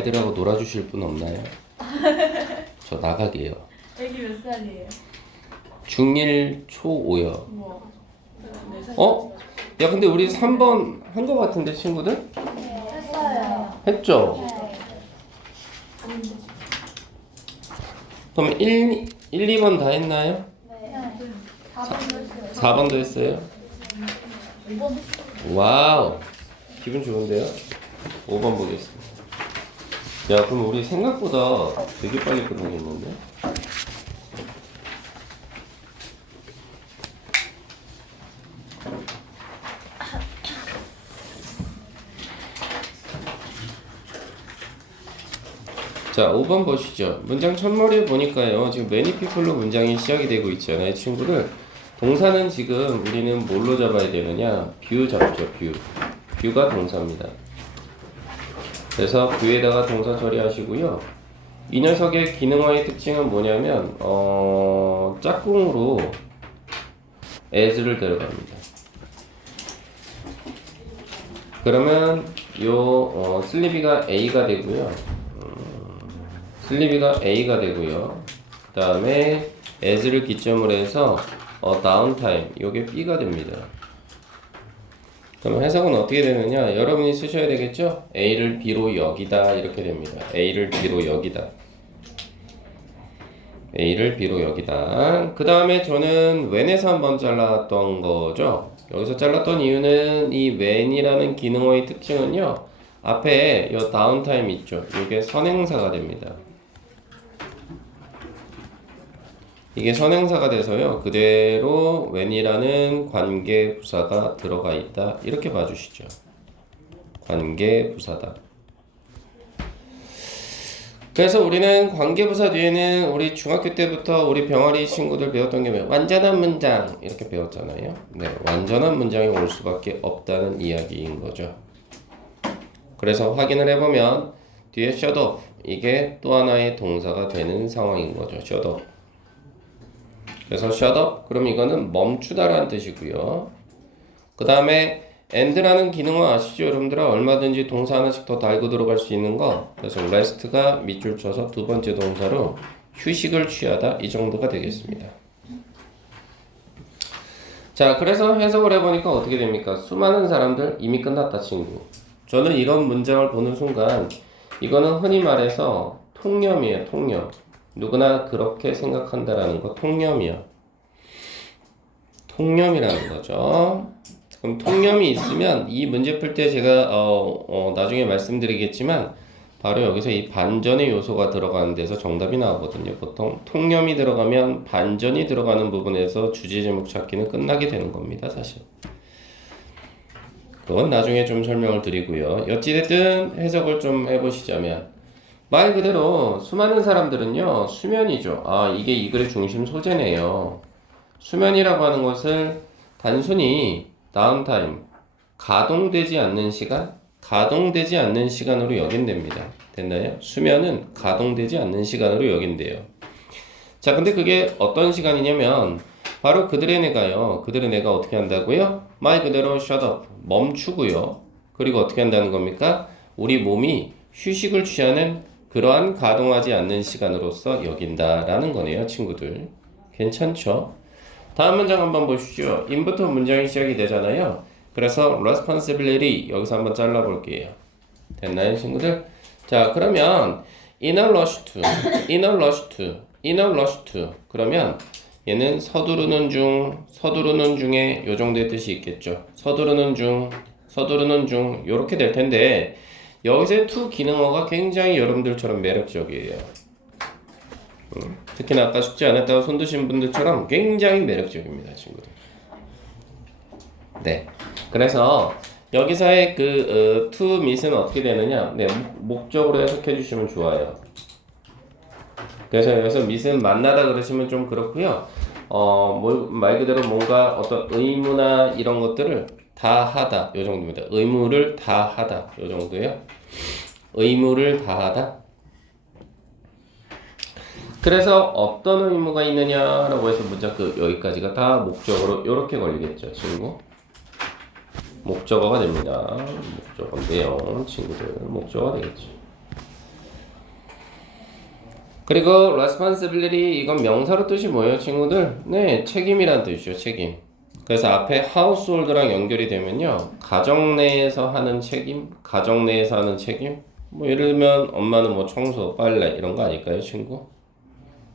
아이들하고 놀아주실 분 없나요? 저 나가게요. 애기 몇 살이에요? 중1 초5요. 우와. 어? 야 근데 우리 3번 한 거 같은데 친구들? 했어요. 했죠? 그럼 1, 2번 다 했나요? 네. 4번도 했어요. 4번도 했어요? 5번 와우, 기분 좋은데요? 5번 보겠습니다. 야 그럼 우리 생각보다 되게 빨리 끝나겠는데? 자, 5번 보시죠. 문장 첫머리에 보니까요. 지금 many people로 문장이 시작이 되고 있잖아요, 친구들. 동사는 지금 우리는 뭘로 잡아야 되느냐? 뷰 잡죠, 뷰. 뷰가 동사입니다. 그래서 뷰에다가 동사 처리하시고요. 이 녀석의 기능어의 특징은 뭐냐면, 짝꿍으로 as를 데려갑니다. 그러면 슬리비가 A가 되고요. 슬리비가 A가 되고요. 그 다음에 as를 기점으로 해서 downtime 요게 B가 됩니다. 그럼 해석은 어떻게 되느냐? 여러분이 쓰셔야 되겠죠? A를 B로 여기다 이렇게 됩니다. A를 B로 여기다. A를 B로 여기다. 그 다음에 저는 when에서 한번 잘랐던 거죠. 여기서 잘랐던 이유는 이 when이라는 기능어의 특징은요. 앞에 이 downtime 있죠. 이게 선행사가 됩니다. 이게 선행사가 돼서요. 그대로 when이라는 관계 부사가 들어가 있다. 이렇게 봐주시죠. 관계 부사다. 그래서 우리는 관계부사 뒤에는 우리 중학교 때부터 우리 병아리 친구들 배웠던 게 뭐예요? 완전한 문장 이렇게 배웠잖아요. 네, 완전한 문장이 올 수밖에 없다는 이야기인 거죠. 그래서 확인을 해보면 뒤에 shut off 이게 또 하나의 동사가 되는 상황인 거죠. shut off. 그래서 shut up 그럼 이거는 멈추다라는 뜻이고요. 그 다음에 and라는 기능은 아시죠 여러분들아? 얼마든지 동사 하나씩 더 달고 들어갈 수 있는 거. 그래서 rest가 밑줄 쳐서 두 번째 동사로 휴식을 취하다 이 정도가 되겠습니다. 자, 그래서 해석을 해보니까 어떻게 됩니까? 수많은 사람들 이미 끝났다 친구. 저는 이런 문장을 보는 순간 이거는 흔히 말해서 통념이에요. 통념. 누구나 그렇게 생각한다라는 거 통념이야. 통념이라는 거죠. 그럼 통념이 있으면 이 문제 풀 때 제가 나중에 말씀드리겠지만 바로 여기서 이 반전의 요소가 들어가는 데서 정답이 나오거든요. 보통 통념이 들어가면 반전이 들어가는 부분에서 주제 제목 찾기는 끝나게 되는 겁니다. 사실. 그건 나중에 좀 설명을 드리고요. 어찌됐든 해석을 좀 해보시자면 말 그대로 수많은 사람들은요 수면이죠. 아 이게 이 글의 중심 소재네요. 수면이라고 하는 것을 단순히 다운타임 가동되지 않는 시간 가동되지 않는 시간으로 여긴답니다. 됐나요? 수면은 가동되지 않는 시간으로 여긴대요. 자 근데 그게 어떤 시간이냐면 바로 그들의 뇌가요. 그들의 뇌가 어떻게 한다고요? 말 그대로 shut up 멈추고요. 그리고 어떻게 한다는 겁니까? 우리 몸이 휴식을 취하는 그러한 가동하지 않는 시간으로서 여긴다라는 거네요, 친구들. 괜찮죠? 다음 문장 한번 보시죠. in부터 문장이 시작이 되잖아요. 그래서 responsibility 여기서 한번 잘라볼게요. 됐나요, 친구들? 자, 그러면 in a rush to, in a rush to, in a rush to 그러면 얘는 서두르는 중, 서두르는 중에 요 정도의 뜻이 있겠죠. 서두르는 중, 서두르는 중 요렇게 될 텐데 여기서의 to 기능어가 굉장히 여러분들처럼 매력적이에요. 특히나 아까 숙제 안 했다고 손 드신 분들처럼 굉장히 매력적입니다, 친구들. 네. 그래서 여기서의 그 to meet은 어떻게 되느냐? 네, 목적으로 해석해 주시면 좋아요. 그래서 여기서 meet은 만나다 그러시면 좀 그렇고요. 말 그대로 뭔가 어떤 의무나 이런 것들을 다 하다 요 정도입니다. 의무를 다 하다 요 정도예요. 의무를 다 하다. 그래서 어떤 의무가 있느냐라고 해서 문장 여기까지가 다 목적어로 이렇게 걸리겠죠, 친구. 목적어가 됩니다. 목적어인데요, 친구들 목적어가 되겠죠. 그리고 responsibility 이건 명사로 뜻이 뭐예요, 친구들? 네, 책임이란 뜻이죠, 책임. 그래서 앞에 household랑 연결이 되면요, 가정 내에서 하는 책임, 가정 내에서 하는 책임. 뭐 예를 들면 엄마는 뭐 청소, 빨래 이런 거 아닐까요, 친구?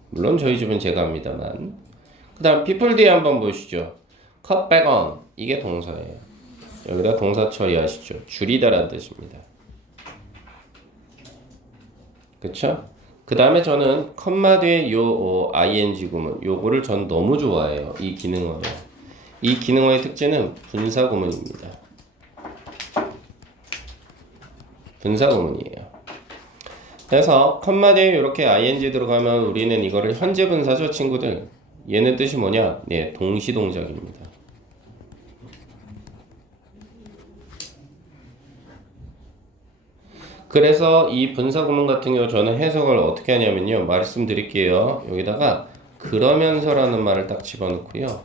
물론 저희 집은 제가 합니다만. 그다음 people 뒤에 한번 보시죠. cut back on 이게 동사예요. 여기다 동사 처리하시죠. 줄이다라는 뜻입니다. 그쵸? 그 다음에 저는 컴마 뒤에 요 ing 구문 요거를 전 너무 좋아해요. 이 기능어요. 이 기능어의 특징은 분사 구문입니다. 분사 구문이에요. 그래서 컴마 뒤에 이렇게 ing 들어가면 우리는 이거를 현재 분사죠, 친구들. 얘는 뜻이 뭐냐? 네, 동시 동작입니다. 그래서 이 분사 구문 같은 경우 저는 해석을 어떻게 하냐면요. 말씀드릴게요. 여기다가 그러면서라는 말을 딱 집어넣고요.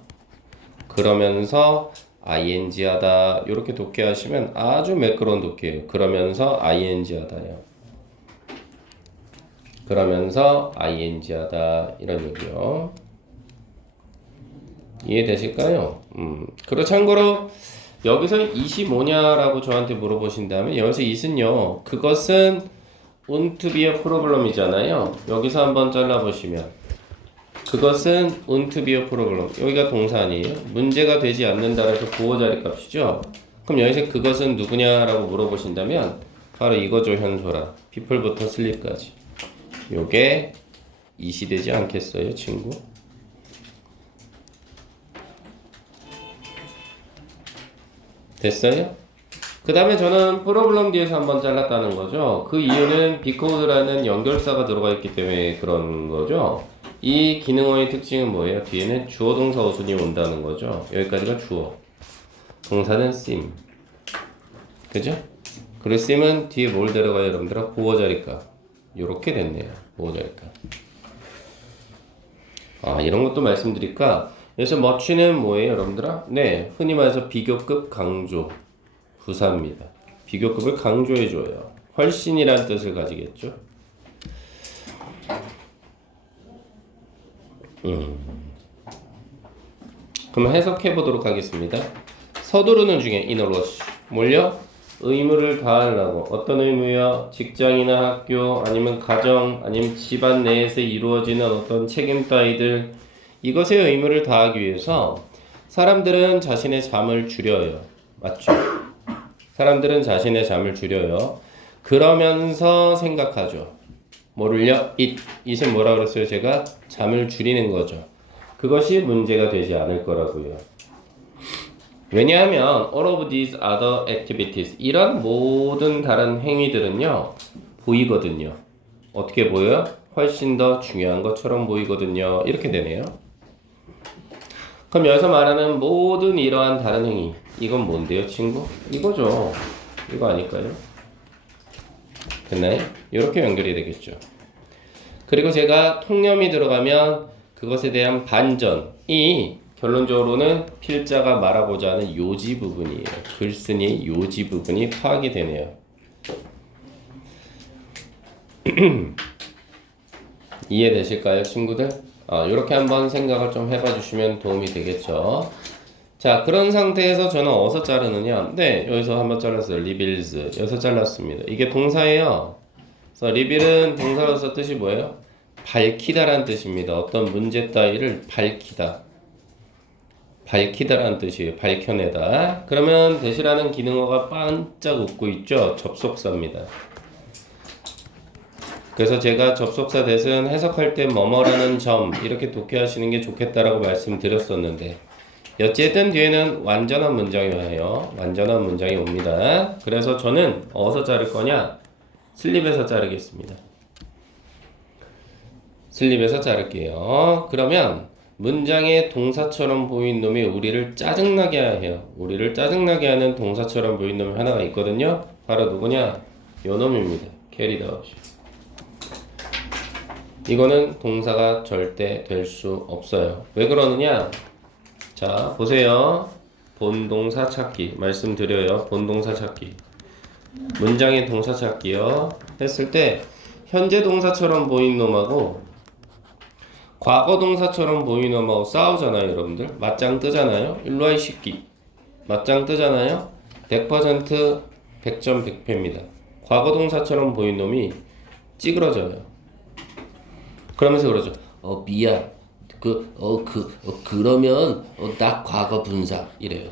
그러면서 ing 하다 이렇게 독해하시면 아주 매끄러운 독해예요. 그러면서 ing 하다요. 그러면서 ing 하다 이런 얘기요. 이해되실까요? 그리고 참고로 여기서 it이 뭐냐라고 저한테 물어보신다면 여기서 it은요 그것은 won't be a problem이잖아요. 여기서 한번 잘라보시면 그것은 won't be a problem 여기가 동사 아니에요? 문제가 되지 않는다라고 해서 보호자리 값이죠. 그럼 여기서 그것은 누구냐라고 물어보신다면 바로 이거죠. 현소라 people부터 sleep까지 요게 it이 되지 않겠어요, 친구? 됐어요? 그 다음에 저는 프로블럼 뒤에서 한번 잘랐다는 거죠. 그 이유는 because라는 연결사가 들어가 있기 때문에 그런 거죠. 이 기능어의 특징은 뭐예요? 뒤에는 주어 동사 어순이 온다는 거죠. 여기까지가 주어. 동사는 seem. 그죠? 그리고 seem은 뒤에 뭘 데려가요, 여러분들아? 보호자리값. 요렇게 됐네요. 보호자리값. 아, 이런 것도 말씀드릴까? 그래서 much는 뭐예요, 여러분들아? 네, 흔히 말해서 비교급 강조 부사입니다. 비교급을 강조해줘요. 훨씬이란 뜻을 가지겠죠. 그럼 해석해 보도록 하겠습니다. 서두르는 중에 in a rush 뭘요? 의무를 다하려고. 어떤 의무요? 직장이나 학교 아니면 가정 아니면 집안 내에서 이루어지는 어떤 책임 따위들 이것의 의무를 다하기 위해서 사람들은 자신의 잠을 줄여요. 맞죠? 사람들은 자신의 잠을 줄여요. 그러면서 생각하죠. 뭐를요? it은 뭐라 그랬어요? 제가 잠을 줄이는 거죠. 그것이 문제가 되지 않을 거라고요. 왜냐하면 all of these other activities 이런 모든 다른 행위들은요 보이거든요. 어떻게 보여요? 훨씬 더 중요한 것처럼 보이거든요. 이렇게 되네요. 그럼 여기서 말하는 모든 이러한 다른 행위 이건 뭔데요, 친구? 이거죠. 이거 아닐까요? 됐나요? 이렇게 연결이 되겠죠. 그리고 제가 통념이 들어가면 그것에 대한 반전이 결론적으로는 필자가 말하고자 하는 요지 부분이에요. 글쓴이의 요지 부분이 파악이 되네요. 이해되실까요, 친구들? 이렇게 한번 생각을 좀 해봐 주시면 도움이 되겠죠. 자, 그런 상태에서 저는 어디서 자르느냐? 네, 여기서 한번 잘랐어요. reveals. 여기서 잘랐습니다. 이게 동사예요. 그래서 reveal은 동사로서 뜻이 뭐예요? 밝히다라는 뜻입니다. 어떤 문제 따위를 밝히다. 밝히다라는 뜻이에요. 밝혀내다. 그러면 대시라는 기능어가 반짝 웃고 있죠. 접속사입니다. 그래서 제가 접속사 대신 해석할 때 뭐뭐라는 점 이렇게 독해하시는 게 좋겠다라고 말씀드렸었는데 어쨌든 뒤에는 완전한 문장이 와요. 완전한 문장이 옵니다. 그래서 저는 어디서 자를 거냐? 슬립에서 자르겠습니다. 슬립에서 자를게요. 그러면 문장의 동사처럼 보인 놈이 우리를 짜증나게 해요. 우리를 짜증나게 하는 동사처럼 보인 놈이 하나가 있거든요. 바로 누구냐? 요 놈입니다. carried out. 이거는 동사가 절대 될 수 없어요. 왜 그러느냐? 자, 보세요. 본동사 찾기. 말씀드려요. 본동사 찾기. 문장의 동사 찾기요. 했을 때 현재 동사처럼 보이는 놈하고 과거 동사처럼 보이는 놈하고 싸우잖아요, 여러분들. 맞짱 뜨잖아요. 일로와 이 새끼. 맞짱 뜨잖아요. 100% 100점 100패입니다. 과거 동사처럼 보이는 놈이 찌그러져요. 그러면서 그러죠. 미안. 그러면 나 과거 분사 이래요.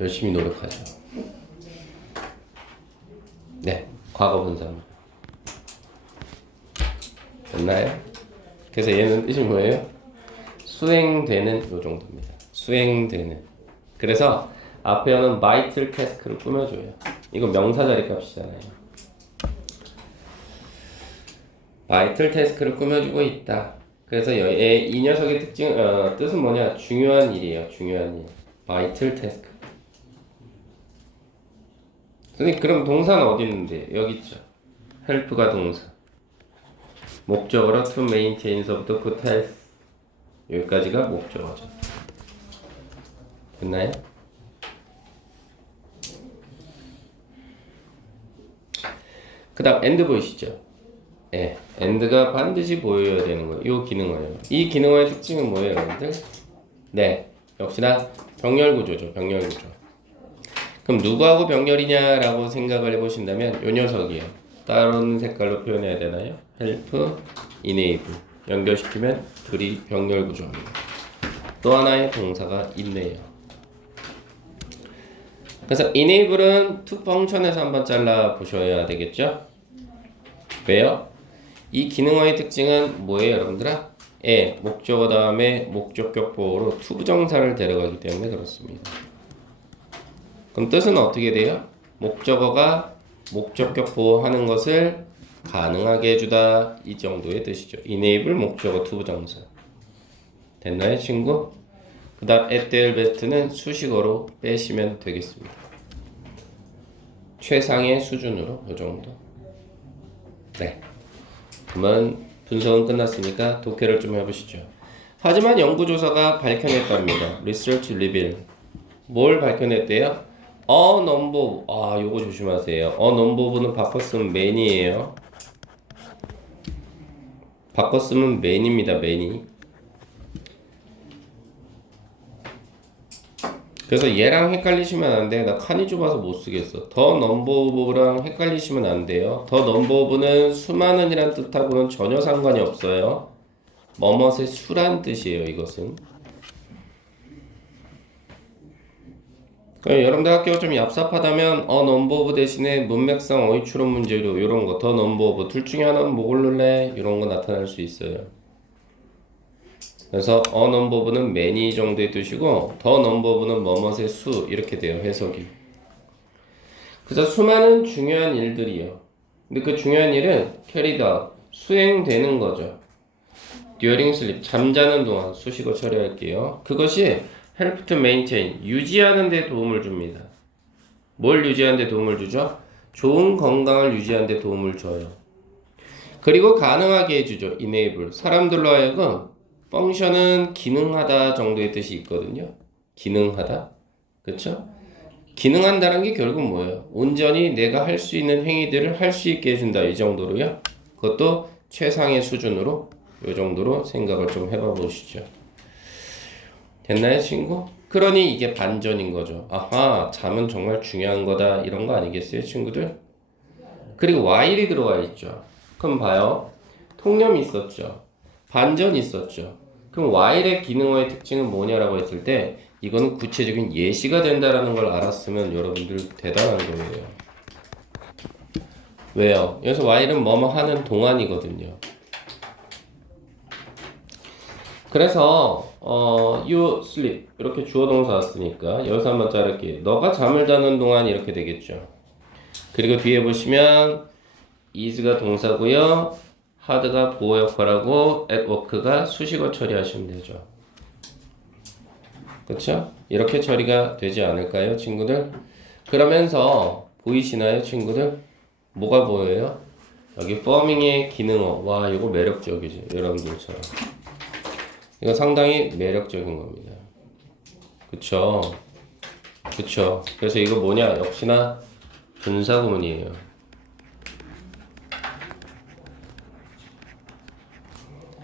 열심히 노력하죠. 네, 과거 분사. 됐나요? 그래서 얘는 뜻이 뭐예요? 수행되는 요 정도입니다. 수행되는. 그래서 앞에 오는 vital task를 꾸며줘요. 이거 명사 자리 값이잖아요. vital task를 꾸며주고 있다. 그래서 이 녀석의 뜻은 뭐냐? 중요한 일이에요. 중요한 일. vital task. 선생님, 그럼 동사는 어디 있는데? 여기 있죠. help가 동사. 목적어로 to maintain서부터 그 task. 여기까지가 목적어죠. 됐나요? 그 다음 and 보이시죠? 예, and가 반드시 보여야 되는 거예요. 이 기능어예요. 이 기능어의 특징은 뭐예요, 여러분들? 네, 역시나 병렬 구조죠. 병렬 구조. 그럼 누구하고 병렬이냐라고 생각을 해보신다면 요 녀석이에요. 다른 색깔로 표현해야 되나요? help, enable 연결시키면 둘이 병렬 구조입니다. 또 하나의 동사가 있네요. 그래서 enable은 to function에서 한번 잘라 보셔야 되겠죠? 왜요? 이 기능어의 특징은 뭐예요, 여러분들아? 목적어 다음에 목적격 보호로 to 부정사를 데려가기 때문에 그렇습니다. 그럼 뜻은 어떻게 돼요? 목적어가 목적격 보호하는 것을 가능하게 해주다, 이 정도의 뜻이죠. enable 목적어 to 부정사. 됐나요, 친구? 그 다음 at their best는 수식어로 빼시면 되겠습니다. 최상의 수준으로 이 정도. 네. 그러면 분석은 끝났으니까 독해를 좀 해보시죠. 하지만 연구조사가 밝혀냈답니다. Research reveal. 뭘 밝혀냈대요? A number of. 요거 조심하세요. A number of는 바꿔 쓰면 man이에요. 바꿔 쓰면 man입니다. man이. 그래서 얘랑 헷갈리시면 안 돼. 나 칸이 좁아서 못 쓰겠어. 더 넘버 오브랑 헷갈리시면 안 돼요. 더 넘버 오브는 수많은이란 뜻하고는 전혀 상관이 없어요. 뭐뭇의 수란 뜻이에요, 이것은. 여러분들 학교가 좀 얍삽하다면 넘버 오브 대신에 문맥상 어휘 추론 문제로 이런 거, 더 넘버 오브 둘 중에 하나는 뭐 고를래? 이런 거 나타날 수 있어요. 그래서 넘버 오브는 many 정도의 뜻이고 더 넘버 오브는 뭐뭇의 수 이렇게 돼요, 해석이. 그래서 수많은 중요한 일들이요. 근데 그 중요한 일은 carried out, 수행되는 거죠. during sleep, 잠자는 동안 수식어 처리할게요. 그것이 help to maintain, 유지하는 데 도움을 줍니다. 뭘 유지하는 데 도움을 주죠? 좋은 건강을 유지하는 데 도움을 줘요. 그리고 가능하게 해주죠. enable, 사람들로 하여금 펑션은 기능하다 정도의 뜻이 있거든요. 기능하다. 그쵸? 기능한다는 게 결국 뭐예요? 온전히 내가 할 수 있는 행위들을 할 수 있게 해준다. 이 정도로요. 그것도 최상의 수준으로 이 정도로 생각을 좀 해봐 보시죠. 됐나요, 친구? 그러니 이게 반전인 거죠. 아하, 잠은 정말 중요한 거다. 이런 거 아니겠어요, 친구들? 그리고 while이 들어가 있죠. 그럼 봐요. 통념이 있었죠. 반전이 있었죠. 그럼 while의 기능어의 특징은 뭐냐라고 했을 때 이거는 구체적인 예시가 된다라는 걸 알았으면 여러분들 대단한 거예요. 왜요? 여기서 while은 뭐뭐 하는 동안이거든요. 그래서 you sleep 이렇게 주어 동사 왔으니까 여기서 한번 자를게요. 너가 잠을 자는 동안 이렇게 되겠죠. 그리고 뒤에 보시면 is가 동사고요. hard가 보호 역할하고 at work가 수식어 처리하시면 되죠. 그렇죠? 이렇게 처리가 되지 않을까요, 친구들? 그러면서 보이시나요, 친구들? 뭐가 보여요? 여기 forming의 기능어. 와, 이거 매력적이지, 여러분들처럼. 이거 상당히 매력적인 겁니다. 그쵸? 그쵸? 그래서 이거 뭐냐? 역시나 분사 구문이에요.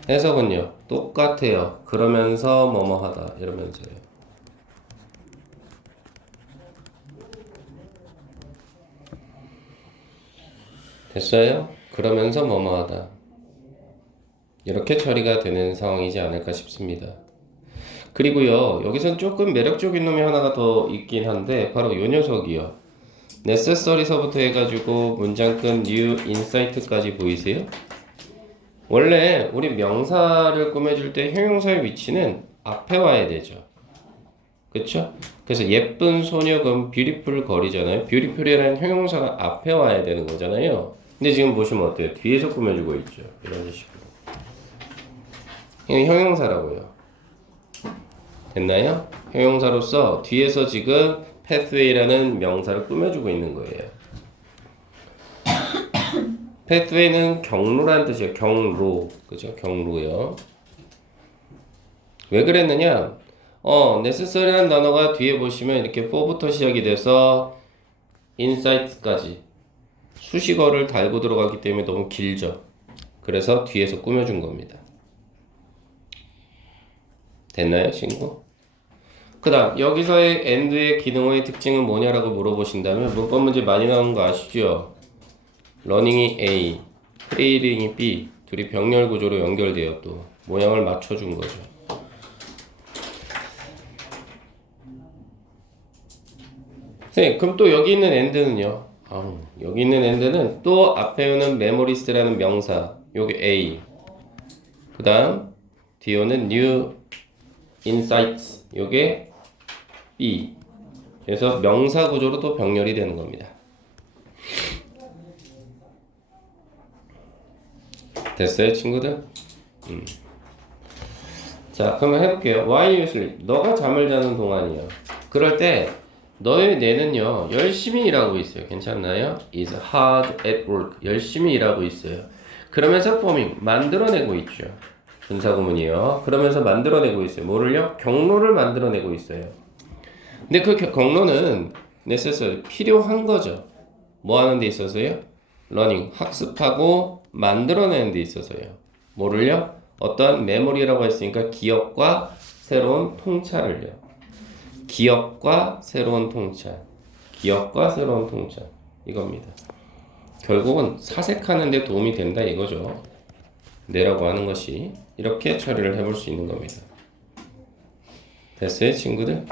해석은요 똑같아요. 그러면서 뭐뭐 하다 이러면서요. 됐어요? 그러면서 뭐뭐 하다 이렇게 처리가 되는 상황이지 않을까 싶습니다. 그리고요 여기선 조금 매력적인 놈이 하나가 더 있긴 한데 바로 요 녀석이요. necessary서부터 해가지고 문장 끝 new insight까지 보이세요? 원래 우리 명사를 꾸며줄 때 형용사의 위치는 앞에 와야 되죠. 그쵸? 그래서 예쁜 소녀금 beautiful 걸이잖아요. beautiful이라는 형용사가 앞에 와야 되는 거잖아요. 근데 지금 보시면 어때요? 뒤에서 꾸며주고 있죠. 이런 식으로. 이게 형용사라고요. 됐나요? 형용사로서 뒤에서 지금 pathway라는 명사를 꾸며주고 있는 거예요. pathway는 경로라는 뜻이에요. 경로. 그죠? 경로요. 왜 그랬느냐? necessary라는 단어가 뒤에 보시면 이렇게 for부터 시작이 돼서 insight까지 수식어를 달고 들어가기 때문에 너무 길죠. 그래서 뒤에서 꾸며준 겁니다. 됐나요, 친구? 그 다음 여기서의 and의 기능어의 특징은 뭐냐라고 물어보신다면 문법 문제 많이 나오는 거 아시죠? 러닝이 A, 페이링이 B 둘이 병렬 구조로 연결되어 또 모양을 맞춰준 거죠. 선생님 그럼 또 여기 있는 and는요? 여기 있는 and는 또 앞에 오는 memories라는 명사 요게 A 그 다음 뒤에 오는 new insights 요게 B 그래서 명사 구조로 또 병렬이 되는 겁니다. 됐어요 친구들? 자 그러면 해볼게요. While you sleep 너가 잠을 자는 동안이요. 그럴 때 너의 뇌는요 열심히 일하고 있어요. 괜찮나요? is hard at work 열심히 일하고 있어요. 그러면서 forming 만들어내고 있죠. 분사구문이요. 그러면서 만들어내고 있어요. 뭐를요? 경로를 만들어내고 있어요. 근데 그 경로는 necessary 필요한 거죠. 뭐 하는 데 있어서요? learning 학습하고 만들어내는 데 있어서요. 뭐를요? 어떤 메모리라고 했으니까 기억과 새로운 통찰을요. 기억과 새로운 통찰. 기억과 새로운 통찰. 이겁니다. 결국은 사색하는 데 도움이 된다 이거죠. 뇌라고 하는 것이 이렇게 처리를 해볼 수 있는 겁니다. 됐어요 친구들?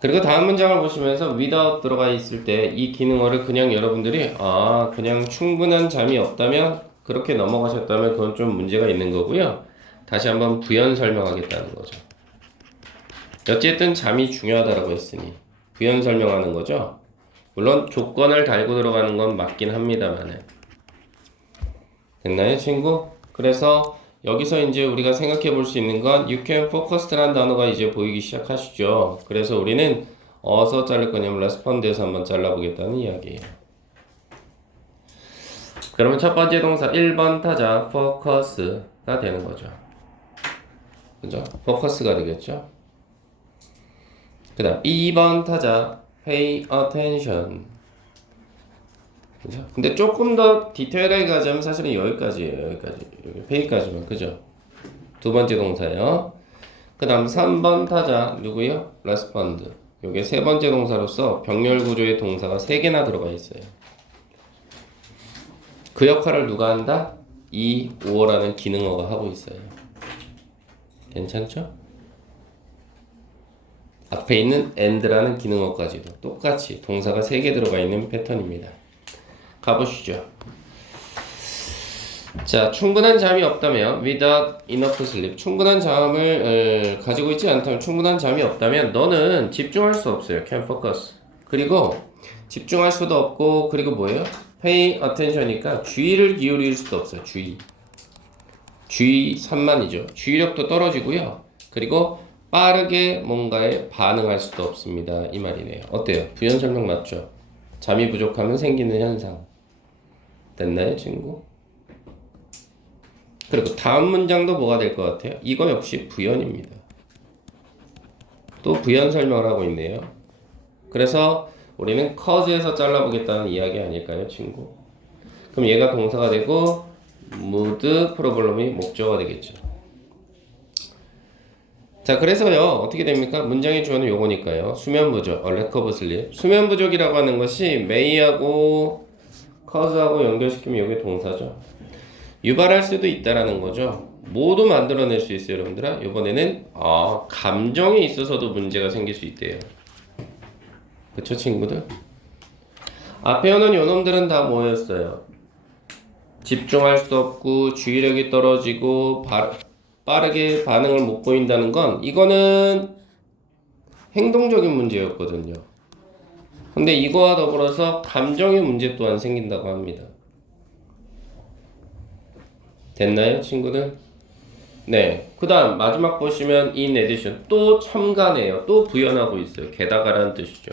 그리고 다음 문장을 보시면서 without 들어가 있을 때 이 기능어를 그냥 여러분들이 그냥 충분한 잠이 없다면 그렇게 넘어가셨다면 그건 좀 문제가 있는 거고요. 다시 한번 부연 설명하겠다는 거죠. 어쨌든 잠이 중요하다고 했으니 부연 설명하는 거죠. 물론 조건을 달고 들어가는 건 맞긴 합니다만은. 됐나요 친구? 그래서 여기서 이제 우리가 생각해 볼 수 있는 건 you can focus라는 단어가 이제 보이기 시작하시죠. 그래서 우리는 어디서 자를 거냐면 respond에서 한번 잘라보겠다는 이야기예요. 그러면 첫 번째 동사 1번 타자 focus가 되는 거죠. 그죠? focus가 되겠죠. 그 다음 2번 타자 pay attention. 그죠? 근데 조금 더 디테일하게 가자면 사실은 여기까지예요. 여기까지. 여기 pay까지만. 그죠? 두 번째 동사요. 그 다음 3번 타자 누구요? respond. 요게 세 번째 동사로서 병렬 구조의 동사가 3개나 들어가 있어요. 그 역할을 누가 한다? 이 5어라는 기능어가 하고 있어요. 괜찮죠? 앞에 있는 and라는 기능어까지도 똑같이 동사가 3개 들어가 있는 패턴입니다. 가보시죠. 자, 충분한 잠이 없다면 without enough sleep 충분한 잠을 가지고 있지 않다면 충분한 잠이 없다면 너는 집중할 수 없어요. can't focus. 그리고 집중할 수도 없고 그리고 뭐예요? pay attention이니까 주의를 기울일 수도 없어요. 주의 산만이죠. 주의력도 떨어지고요. 그리고 빠르게 뭔가에 반응할 수도 없습니다. 이 말이네요. 어때요? 부연 설명 맞죠? 잠이 부족하면 생기는 현상. 됐나요, 친구? 그리고 다음 문장도 뭐가 될 것 같아요? 이거 역시 부연입니다. 또 부연 설명을 하고 있네요. 그래서 우리는 cause에서 잘라보겠다는 이야기 아닐까요, 친구? 그럼 얘가 동사가 되고 mood problem이 목적어가 되겠죠. 자, 그래서요, 어떻게 됩니까? 문장의 주어는 요거니까요. 수면 부족, lack of sleep. 수면 부족이라고 하는 것이 may하고 cause하고 연결시키면 이게 동사죠. 유발할 수도 있다라는 거죠. 모두 만들어낼 수 있어요, 여러분들아. 이번에는 감정에 있어서도 문제가 생길 수 있대요. 그쵸, 친구들? 앞에 오는 요놈들은 다 뭐였어요? 집중할 수 없고 주의력이 떨어지고 빠르게 반응을 못 보인다는 건 이거는 행동적인 문제였거든요. 근데 이거와 더불어서 감정의 문제 또한 생긴다고 합니다. 됐나요, 친구들? 네. 그 다음 마지막 보시면 in addition 또 첨가네요. 또 부연하고 있어요. 게다가라는 뜻이죠.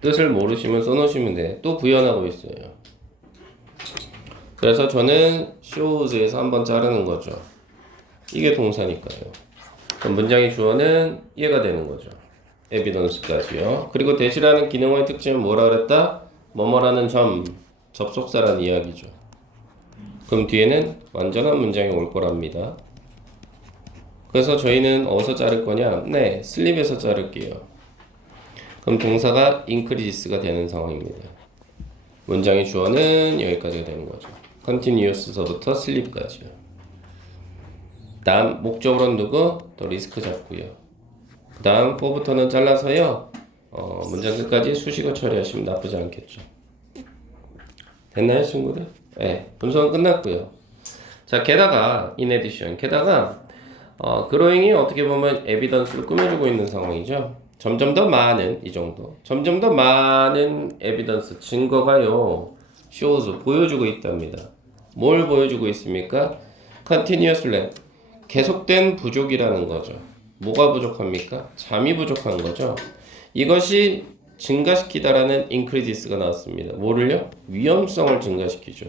뜻을 모르시면 써놓으시면 돼. 또 부연하고 있어요. 그래서 저는 shows에서 한번 자르는 거죠. 이게 동사니까요. 그럼 문장의 주어는 이해가 되는 거죠. evidence까지요. 그리고 대시라는 기능의 특징은 뭐라 그랬다? 뭐뭐라는 점, 접속사라는 이야기죠. 그럼 뒤에는 완전한 문장이 올 거랍니다. 그래서 저희는 어디서 자를 거냐? 네, sleep에서 자를게요. 그럼 동사가 increase가 되는 상황입니다. 문장의 주어는 여기까지가 되는 거죠. continuous서부터 sleep까지요. 다음 목적으로는 누구? 또 리스크 잡고요. 그 다음 for부터는 잘라서요. 문장 끝까지 수식어 처리하시면 나쁘지 않겠죠. 됐나요, 친구들? 네, 분석은 끝났고요. 자, 게다가 in addition, 게다가 growing이 어떻게 보면 evidence를 꾸며주고 있는 상황이죠. 점점 더 많은 이 정도, 점점 더 많은 evidence 증거가요, shows 보여주고 있답니다. 뭘 보여주고 있습니까? continuous lack, 계속된 부족이라는 거죠. 뭐가 부족합니까? 잠이 부족한 거죠. 이것이 증가시키다라는 increase가 나왔습니다. 뭐를요? 위험성을 증가시키죠.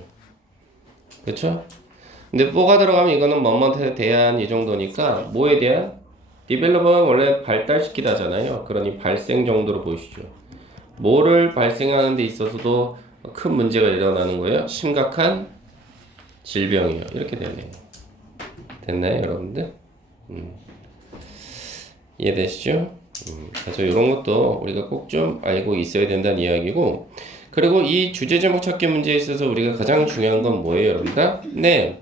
그렇죠? 근데 뭐가 들어가면 이거는 뭐뭐에 대한 이 정도니까 뭐에 대한? develop은 원래 발달시키다잖아요. 그러니 발생 정도로 보시죠. 뭐를 발생하는 데 있어서도 큰 문제가 일어나는 거예요? 심각한 질병이요. 이렇게 되네요. 됐나요, 여러분들? 이해되시죠? 그래서 이런 것도 우리가 꼭 좀 알고 있어야 된다는 이야기고, 그리고 이 주제 제목 찾기 문제에 있어서 우리가 가장 중요한 건 뭐예요, 여러분들? 네,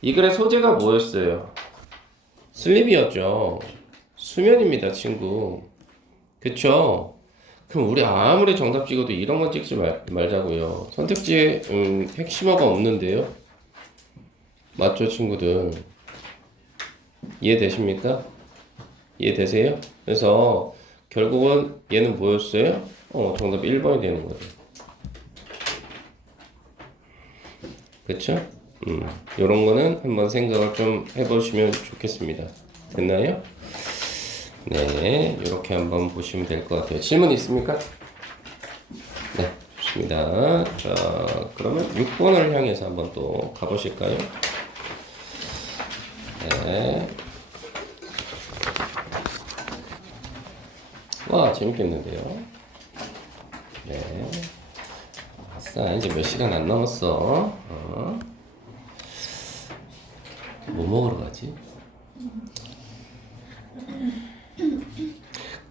이 글의 소재가 뭐였어요? 슬립이었죠. 수면입니다, 친구. 그쵸? 그럼 우리 아무리 정답 찍어도 이런 건 찍지 말자고요. 선택지에 핵심어가 없는데요. 맞죠, 친구들? 이해되십니까? 이해되세요? 그래서 결국은 얘는 뭐였어요? 정답 1번이 되는 거죠. 그쵸? 요런 거는 한번 생각을 좀 해보시면 좋겠습니다. 됐나요? 네, 이렇게 한번 보시면 될 것 같아요. 질문 있습니까? 네, 좋습니다. 자, 그러면 6번을 향해서 한번 또 가보실까요? 네. 와, 재밌겠는데요? 네. 아싸, 이제 몇 시간 안 남았어. 뭐 먹으러 가지?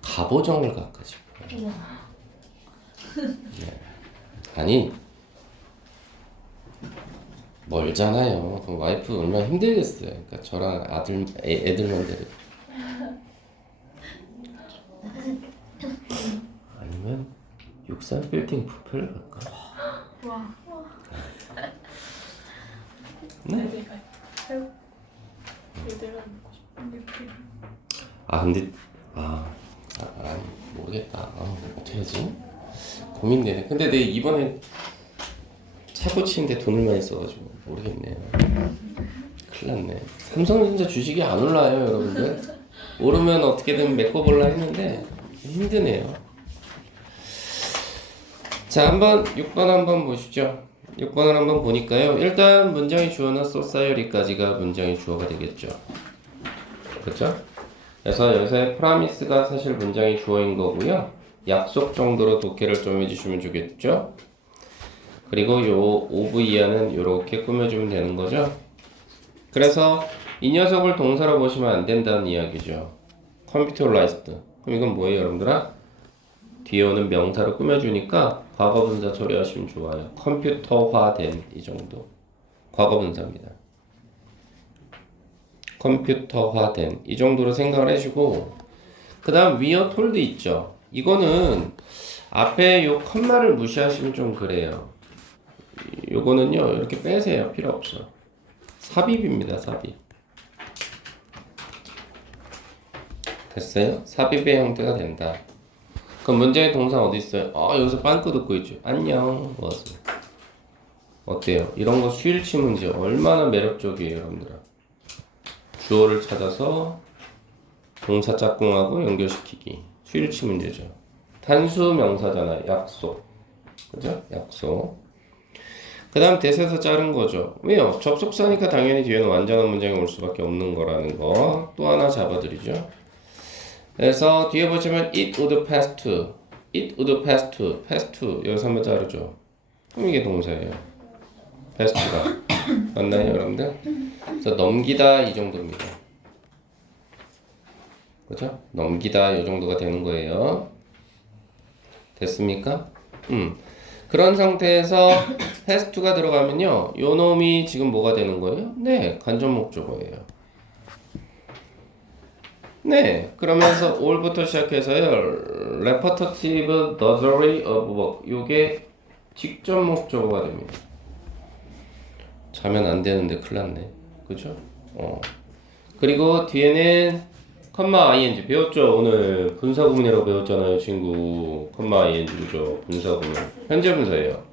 갑오정을 갈까 싶어요. 네. 아니, 멀잖아요. 그럼 와이프 얼마나 힘들겠어요. 그러니까 저랑 애들만 데리고. 아니면 63 빌딩 뷔페를 갈까? 와. 네. 근데 모르겠다. 어떻게 하지? 고민되네. 근데 내 이번에 차 고치는데 돈을 많이 써가지고 모르겠네요. 큰일 났네. 삼성전자 주식이 안 올라요, 여러분들. 오르면 어떻게든 메꿔볼라 했는데 힘드네요. 자, 한번 6번 한번 보시죠. 6번을 한번 보니까요. 일단 문장의 주어는 socialy까지가 문장의 주어가 되겠죠. 그렇죠? 그래서 여기서의 promise가 사실 문장의 주어인 거고요. 약속 정도로 독해를 좀 해주시면 좋겠죠. 그리고 요 of 이하는 요렇게 꾸며주면 되는 거죠. 그래서 이 녀석을 동사로 보시면 안 된다는 이야기죠. computerized. 그럼 이건 뭐예요, 여러분들아? 뒤에 오는 명사로 꾸며주니까 과거분사 처리하시면 좋아요. 컴퓨터화된 이 정도. 과거분사입니다. 컴퓨터화된 이 정도로 생각을 해주고 그 다음 위어 톨드 있죠. 이거는 앞에 요 컴마를 무시하시면 좀 그래요. 요거는요 이렇게 빼세요. 필요 없어. 삽입입니다. 삽입. 됐어요? 삽입의 형태가 된다. 그럼 문제의 동사 어디 있어요? 여기서 빵꾸 듣고 있죠. 안녕. was. 어때요? 이런 거 수일치 문제 얼마나 매력적이에요, 여러분들아. 주어를 찾아서 동사 짝꿍하고 연결시키기. 수일치 문제죠. 단수 명사잖아요. 약속. 그죠? 약속. 그 다음 대세에서 자른 거죠. 왜요? 접속사니까 당연히 뒤에는 완전한 문장이 올 수밖에 없는 거라는 거. 또 하나 잡아드리죠. 그래서 뒤에 보시면 it would pass to. it would pass to. pass to. 여기서 한번 자르죠. 그럼 이게 동사예요. pass to가. 맞나요, 여러분들? 그래서 넘기다 이 정도입니다. 그죠? 넘기다 이 정도가 되는 거예요. 됐습니까? 그런 상태에서 pass to가 들어가면요. 요 놈이 지금 뭐가 되는 거예요? 네, 간접 목적어예요. 네, 그러면서 all부터 시작해서요. repetitive delivery of work. 요게 직접 목적어가 됩니다. 자면 안 되는데 큰일 났네. 그죠? 그리고 뒤에는 컴마 ing 배웠죠? 오늘 분사구문이라고 배웠잖아요, 친구. 컴마 ing 그죠? 분사구문. 현재 분사예요.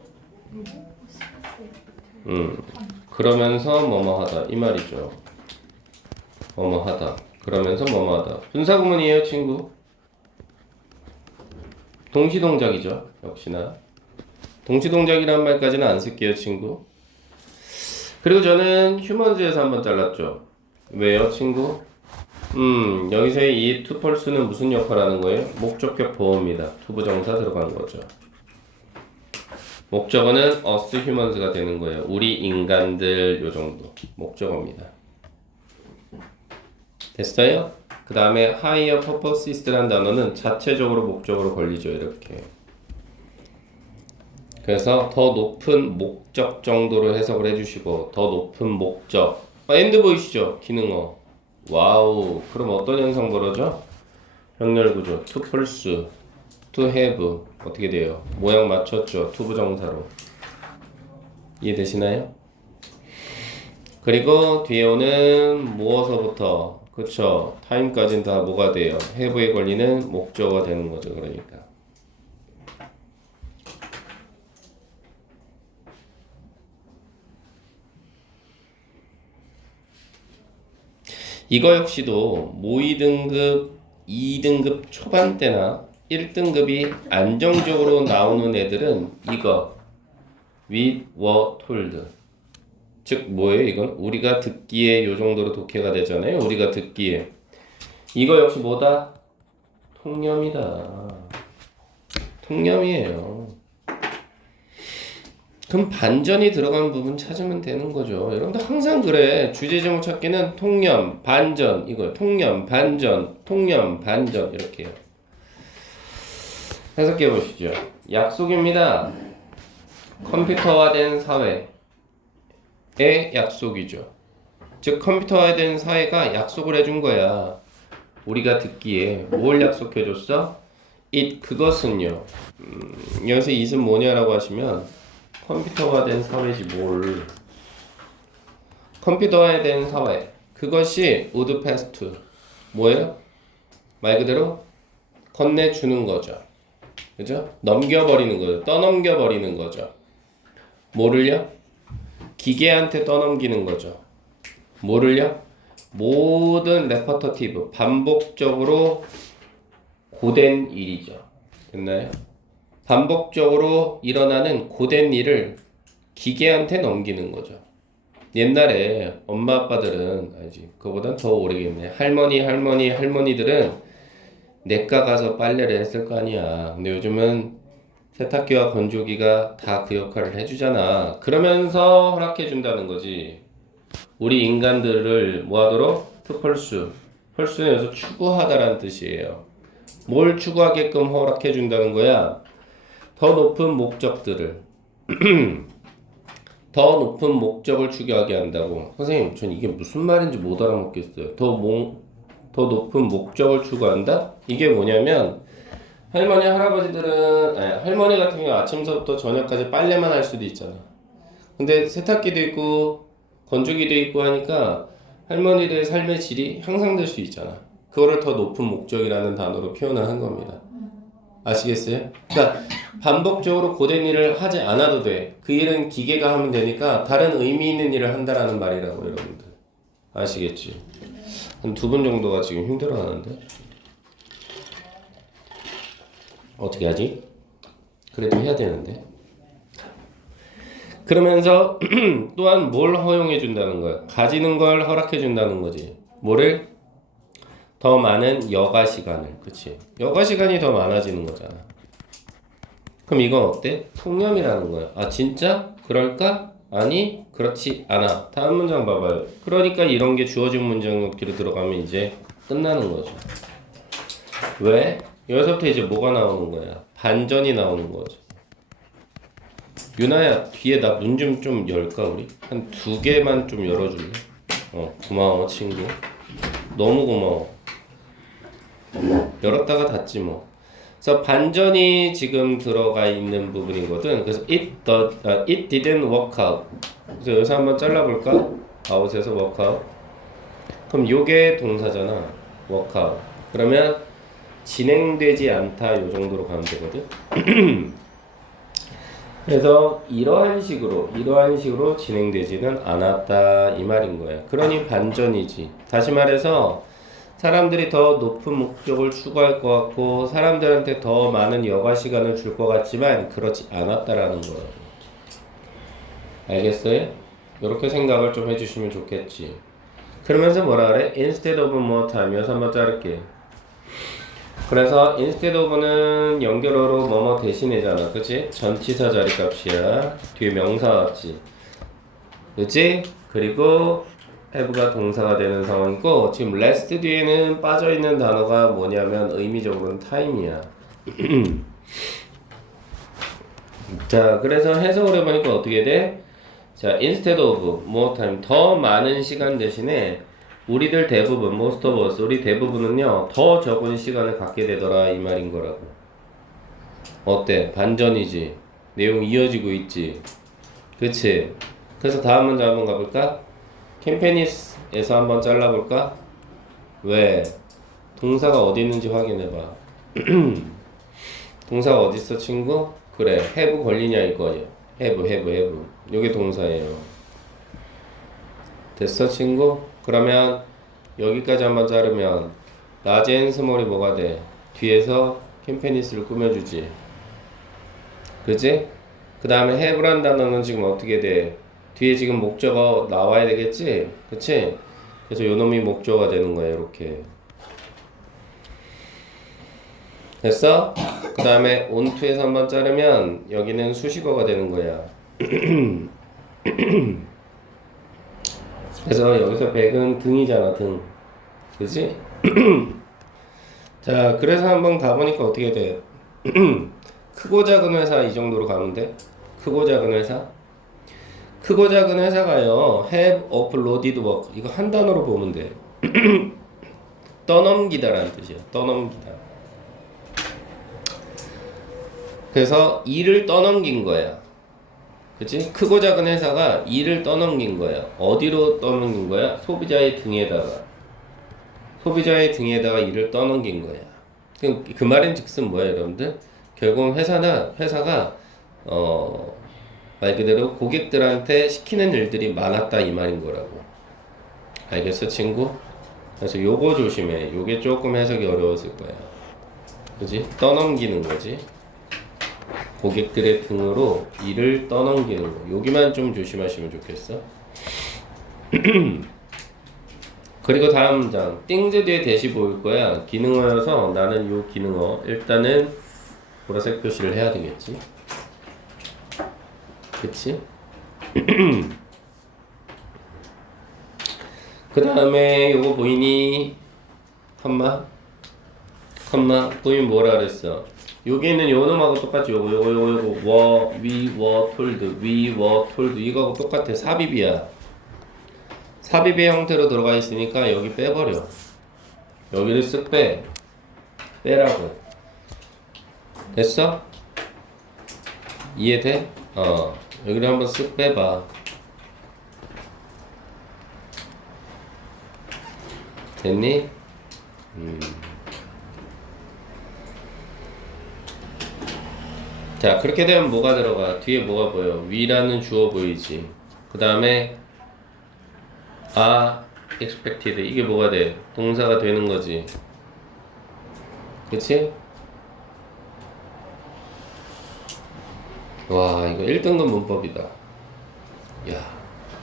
그러면서 뭐뭐 하다 이 말이죠. 뭐뭐 하다. 그러면서 뭐뭐 하다. 분사구문이에요, 친구. 동시동작이죠. 역시나. 동시동작이라는 말까지는 안 쓸게요, 친구. 그리고 저는 휴먼즈에서 한번 잘랐죠. 왜요, 친구? 여기서의 이 to false는 무슨 역할을 하는 거예요? 목적격 보호입니다. 투부정사 들어간 거죠. 목적어는 us humans가 되는 거예요. 우리 인간들 요 정도. 목적어입니다. 됐어요? 그 다음에 higher purposes라는 단어는 자체적으로 목적으로 걸리죠. 이렇게. 그래서 더 높은 목적 정도로 해석을 해주시고 더 높은 목적. 엔드 보이시죠? 기능어. 와우. 그럼 어떤 현상 벌어져? 병렬구조. to false, to have. 어떻게 돼요? 모양 맞췄죠? 투부정사로. 이해되시나요? 그리고 뒤에 오는 무어서부터 그쵸? time까지는 다 뭐가 돼요? have에 걸리는 목적어가 되는 거죠. 그러니까. 이거 역시도 모의 등급 2등급 초반 때나 1등급이 안정적으로 나오는 애들은 이거 we were told. 즉 뭐예요? 이건 우리가 듣기에 요 정도로 독해가 되잖아요. 우리가 듣기에. 이거 역시 뭐다? 통념이다. 통념이에요. 그럼 반전이 들어간 부분 찾으면 되는 거죠. 여러분들 항상 그래. 주제 제목 찾기는 통념, 반전 이거 통념, 반전, 통념, 반전 이렇게요. 해석해 보시죠. 약속입니다. 컴퓨터화된 사회의 약속이죠. 즉 컴퓨터화된 사회가 약속을 해준 거야. 우리가 듣기에 뭘 약속해 줬어? it 그것은요. 여기서 it은 뭐냐라고 하시면 컴퓨터화된 사회지 뭘. 컴퓨터화된 사회. 그것이 would pass to. 뭐예요? 말 그대로 건네주는 거죠. 그죠? 넘겨버리는 거죠. 떠넘겨버리는 거죠. 뭐를요? 기계한테 떠넘기는 거죠. 뭐를요? 모든 repetitive, 반복적으로 고된 일이죠. 됐나요? 반복적으로 일어나는 고된 일을 기계한테 넘기는 거죠. 옛날에 엄마 아빠들은 아니지 그거보단 더 오래겠네. 할머니들은 내과 가서 빨래를 했을 거 아니야. 근데 요즘은 세탁기와 건조기가 다 그 역할을 해주잖아. 그러면서 허락해준다는 거지. 우리 인간들을 뭐하도록? 특펄수. 펄수는 여기서 추구하다라는 뜻이에요. 뭘 추구하게끔 허락해준다는 거야? 더 높은 목적들을 더 높은 목적을 추구하게 한다고. 선생님, 전 이게 무슨 말인지 못 알아먹겠어요. 더 높은 목적을 추구한다? 이게 뭐냐면 할머니, 할아버지들은 할머니 같은 경우 아침서부터 저녁까지 빨래만 할 수도 있잖아. 근데 세탁기도 있고 건조기도 있고 하니까 할머니들의 삶의 질이 향상될 수 있잖아. 그거를 더 높은 목적이라는 단어로 표현을 한 겁니다. 아시겠어요? 그러니까 반복적으로 고된 일을 하지 않아도 돼. 그 일은 기계가 하면 되니까 다른 의미 있는 일을 한다라는 말이라고 여러분들. 아시겠지? 한 두 분 정도가 지금 힘들어하는데 어떻게 하지? 그래도 해야 되는데. 그러면서 또한 뭘 허용해 준다는 거야? 가지는 걸 허락해 준다는 거지. 뭐를? 더 많은 여가 시간을. 그치? 여가 시간이 더 많아지는 거잖아. 그럼 이건 어때? 통념이라는 거야. 아 진짜? 그럴까? 아니 그렇지 않아. 다음 문장 봐봐요. 그러니까 이런 게 주어진 문장 넣기로 들어가면 이제 끝나는 거죠. 왜? 여기서부터 이제 뭐가 나오는 거야? 반전이 나오는 거죠. 유나야 뒤에 나 문 좀 열까 우리? 한 두 개만 좀 열어줄래? 고마워 친구. 너무 고마워. 열었다가 닫지 뭐. 그래서 반전이 지금 들어가 있는 부분이거든. 그래서 it didn't work out. 그래서 여기서 한번 잘라볼까? out에서 work out. 그럼 요게 동사잖아. work out. 그러면 진행되지 않다 요 정도로 가면 되거든. 그래서 이러한 식으로 진행되지는 않았다 이 말인 거야. 그러니 반전이지. 다시 말해서 사람들이 더 높은 목적을 추구할 것 같고 사람들한테 더 많은 여가 시간을 줄 것 같지만 그렇지 않았다라는 거야. 알겠어요? 이렇게 생각을 좀 해주시면 좋겠지. 그러면서 뭐라 그래? Instead of more time. 여기서 한번 자를게. 그래서 instead of는 연결어로 뭐뭐 대신해잖아. 그치? 전치사 자리값이야. 뒤에 명사 왔지. 그치? 그리고 have가 동사가 되는 상황이고 지금 last 뒤에는 빠져있는 단어가 뭐냐면 의미적으로는 time이야. 자, 그래서 해석을 해보니까 어떻게 돼? 자, instead of more time. 더 많은 시간 대신에 우리들 대부분, most of us, 우리 대부분은요 더 적은 시간을 갖게 되더라 이 말인 거라고. 어때? 반전이지. 내용 이어지고 있지. 그치? 그래서 다음 문제 한번 가볼까? 캠페니스에서 한번 잘라볼까? 왜? 동사가 어디 있는지 확인해봐. 동사가 어디 있어 친구? 그래, have 걸리냐 이거야. have. 요게 동사예요. 됐어 친구? 그러면 여기까지 한번 자르면 라지 앤 스몰이 뭐가 돼? 뒤에서 캠페니스를 꾸며주지. 그치? 그 다음에 have란 단어는 지금 어떻게 돼? 뒤에 지금 목적어 나와야 되겠지? 그치? 그래서 요놈이 목적어가 되는 거야 이렇게. 됐어? 그 다음에 onto에서 한번 자르면 여기는 수식어가 되는 거야. 그래서 여기서 백은 등이잖아 등. 그치? 자 그래서 한번 가보니까 어떻게 돼? 크고 작은 회사 이 정도로 가면 돼? 크고 작은 회사가요 have uploaded work 이거 한 단어로 보면 돼. 떠넘기다라는 뜻이야. 떠넘기다. 그래서 일을 떠넘긴 거야. 그치? 크고 작은 회사가 일을 떠넘긴 거야. 어디로 떠넘긴 거야? 소비자의 등에다가 일을 떠넘긴 거야. 그 말인 즉슨 뭐야 여러분들? 결국 회사가 말 그대로 고객들한테 시키는 일들이 많았다 이 말인 거라고. 알겠어 친구? 그래서 요거 조심해. 요게 조금 해석이 어려웠을 거야. 그치? 떠넘기는 거지. 고객들의 등으로 일을 떠넘기는 거. 여기만 좀 조심하시면 좋겠어. 그리고 다음 문장. things 뒤에 대시 보일 거야. 기능어여서 나는 요 기능어 일단은 보라색 표시를 해야 되겠지. 그치? 그 다음에 요거 보이니? 컴마 보이면 뭐라 그랬어? 여기 있는 요 놈하고 똑같지. 요거 we were told 이거하고 똑같아. 삽입이야. 삽입의 형태로 들어가 있으니까 여기 빼버려. 여기를 쓱 빼라고. 됐어? 이해돼? 여기를 한번 쓱 빼봐. 됐니? 자, 그렇게 되면 뭐가 들어가? 뒤에 뭐가 보여? 위라는 주어 보이지? 그 다음에 expected 이게 뭐가 돼? 동사가 되는 거지. 그치? 와, 이거 1등급 문법이다. 야,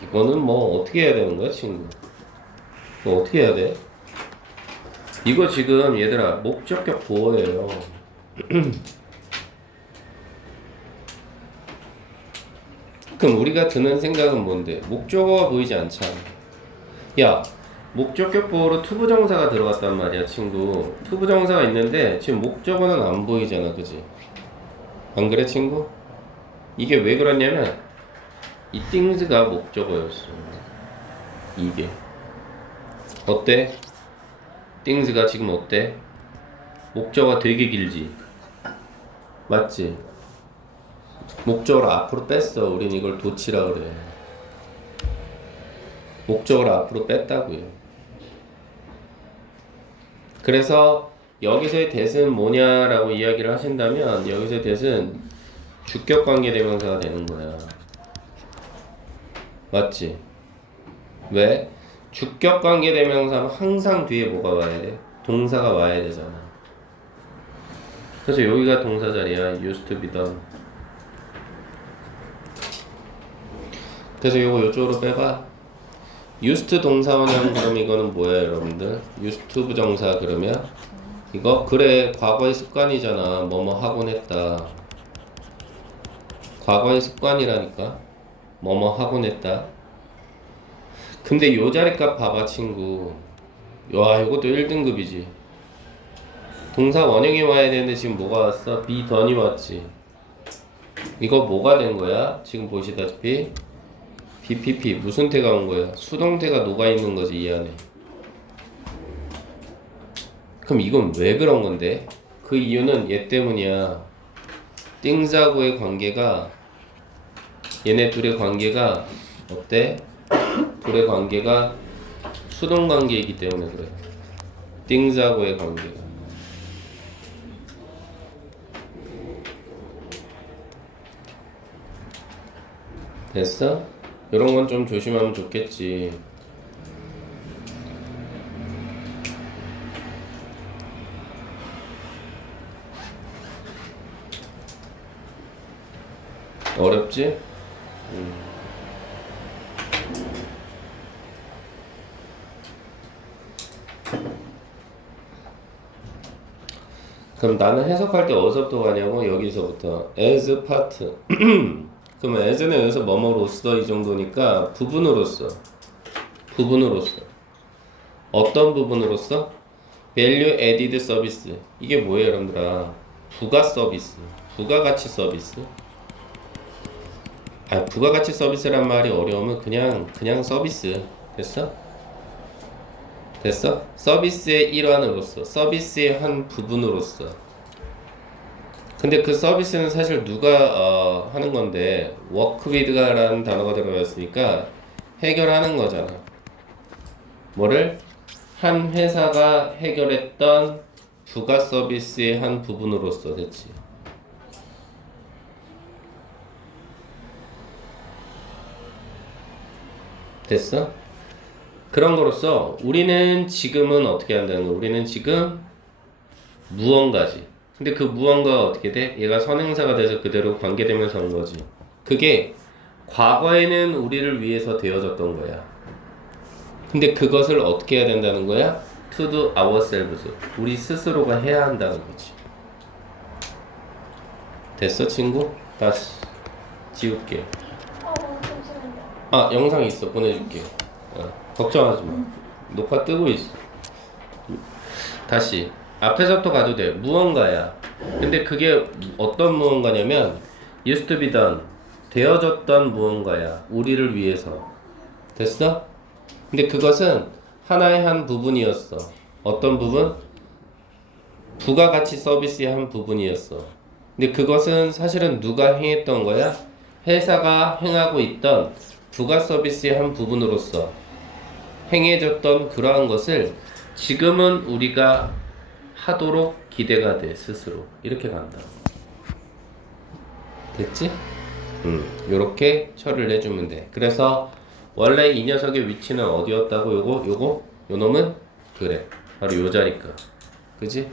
이거는 뭐 어떻게 해야 되는 거야, 친구? 이거 어떻게 해야 돼? 이거 지금 얘들아 목적격 보어예요. 그럼 우리가 드는 생각은 뭔데? 목적어가 보이지 않잖아. 야, 목적격 보어로 투부정사가 들어갔단 말이야, 친구. 투부정사가 있는데 지금 목적어는 안 보이잖아, 그지? 안 그래, 친구? 이게 왜 그러냐면 이 things가 목적어였어. 이게 어때? things가 지금 어때? 목적어가 되게 길지? 맞지? 목적어를 앞으로 뺐어. 우린 이걸 도치라 그래. 목적어를 앞으로 뺐다고요. 그래서 여기서의 that은 뭐냐라고 이야기를 하신다면 여기서의 that은 주격관계대명사가 되는 거야. 맞지? 왜? 주격관계대명사는 항상 뒤에 뭐가 와야 돼? 동사가 와야 되잖아. 그래서 여기가 동사 자리야. used to be done. 그래서 요거 요쪽으로 빼봐. used 동사원형 그럼 이거는 뭐야 여러분들? used to 부정사 그러면 이거 그래 과거의 습관이잖아. 뭐뭐 하곤 했다. 과거의 습관이라니까. 뭐뭐 하곤 했다. 근데 요 자리값 봐봐 친구. 와 이것도 1등급이지. 동사 원형이 와야 되는데 지금 뭐가 왔어? be done이 왔지. 이거 뭐가 된 거야? 지금 보시다시피 BPP 무슨 태가 온 거야? 수동태가 녹아있는 거지 이 안에. 그럼 이건 왜 그런 건데? 그 이유는 얘 때문이야. things하고의 관계가 얘네 둘의 관계가 어때? 둘의 관계가 수동 관계이기 때문에 그래. things하고의 관계가. 됐어? 이런 건 좀 조심하면 좋겠지. 어렵지? 그럼 나는 해석할 때 어디서부터 가냐고? 여기서부터 as part 그러면 as는 여기서 뭐뭐로써 이 정도니까 부분으로써 어떤 부분으로써? value added service 이게 뭐예요 여러분들아? 부가 서비스 부가가치 서비스 부가가치 서비스란 말이 어려우면 그냥 서비스 됐어? 됐어? 서비스의 일환으로서 서비스의 한 부분으로서 근데 그 서비스는 사실 누가 하는 건데 work with라는 단어가 들어갔으니까 해결하는 거잖아. 뭐를? 한 회사가 해결했던 부가 서비스의 한 부분으로서 됐지. 됐어? 그런 거로서 우리는 지금은 어떻게 한다는 거야? 우리는 지금 무언가지. 근데 그 무언가가 어떻게 돼? 얘가 선행사가 돼서 그대로 관계되면서 온 거지. 그게 과거에는 우리를 위해서 되어졌던 거야. 근데 그것을 어떻게 해야 된다는 거야? To do ourselves. 우리 스스로가 해야 한다는 거지. 됐어 친구? 다시 지울게. 잠시만요. 아 영상 있어 보내줄게. 걱정하지 마. 녹화 뜨고 있어. 다시 앞에서부터 가도 돼. 무언가야. 근데 그게 어떤 무언가냐면 used to be done 되어졌던 무언가야. 우리를 위해서. 됐어? 근데 그것은 하나의 한 부분이었어. 어떤 부분? 부가가치 서비스의 한 부분이었어. 근데 그것은 사실은 누가 행했던 거야? 회사가 행하고 있던 부가 서비스의 한 부분으로서 행해졌던 그러한 것을 지금은 우리가 하도록 기대가 돼 스스로. 이렇게 간다. 됐지? 요렇게 처리를 해주면 돼. 그래서 원래 이 녀석의 위치는 어디였다고? 요 놈은 그래 바로 요 자리가. 그지?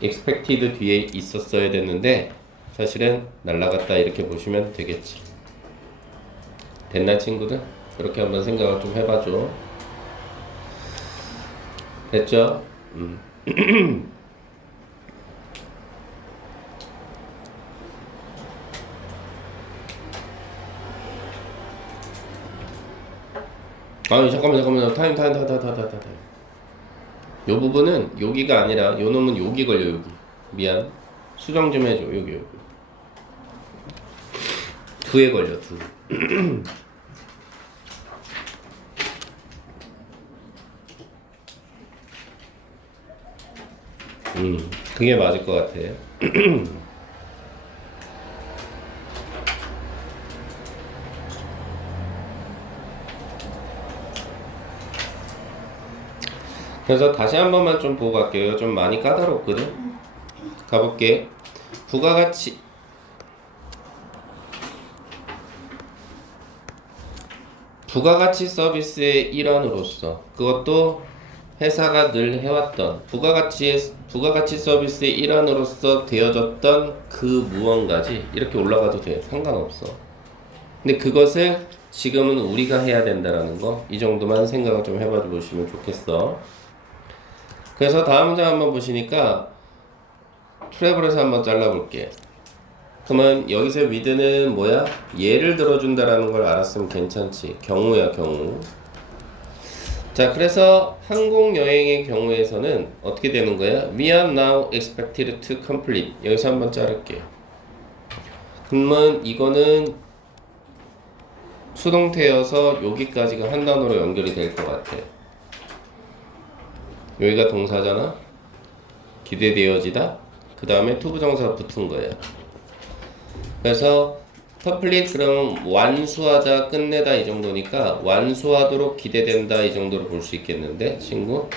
expected 뒤에 있었어야 됐는데 사실은 날라갔다 이렇게 보시면 되겠지. 됐나 친구들? 그렇게 한번 생각을 좀 해봐줘. 됐죠? 아니 잠깐만 타임. 요 부분은 여기가 아니라 요 놈은 여기 걸려. 여기 미안 수정 좀 해줘. 여기 두에 걸려. 두. 그게 맞을 것 같아. 그래서 다시 한 번만 좀 보고 갈게요. 좀 많이 까다롭거든. 가볼게. 부가가치 서비스의 일환으로서 그것도 회사가 늘 해왔던 부가가치 서비스의 일환으로서 되어졌던 그 무언가지. 이렇게 올라가도 돼. 상관없어. 근데 그것을 지금은 우리가 해야 된다라는 거, 이 정도만 생각을 좀 해봐 보시면 좋겠어. 그래서 다음 문장 한번 보시니까 트래블에서 한번 잘라볼게. 그러면 여기서 with는 뭐야? 예를 들어준다라는 걸 알았으면 괜찮지. 경우야 경우. 자, 그래서 항공여행의 경우에서는 어떻게 되는 거야? We are now expected to complete. 여기서 한번 자를게. 그러면 이거는 수동태여서 여기까지가 한 단어로 연결이 될 것 같아. 여기가 동사잖아. 기대되어지다. 그 다음에 투부정사 붙은 거야. 그래서 complete 그럼 완수하다, 끝내다 이 정도니까 완수하도록 기대된다 이 정도로 볼 수 있겠는데 친구.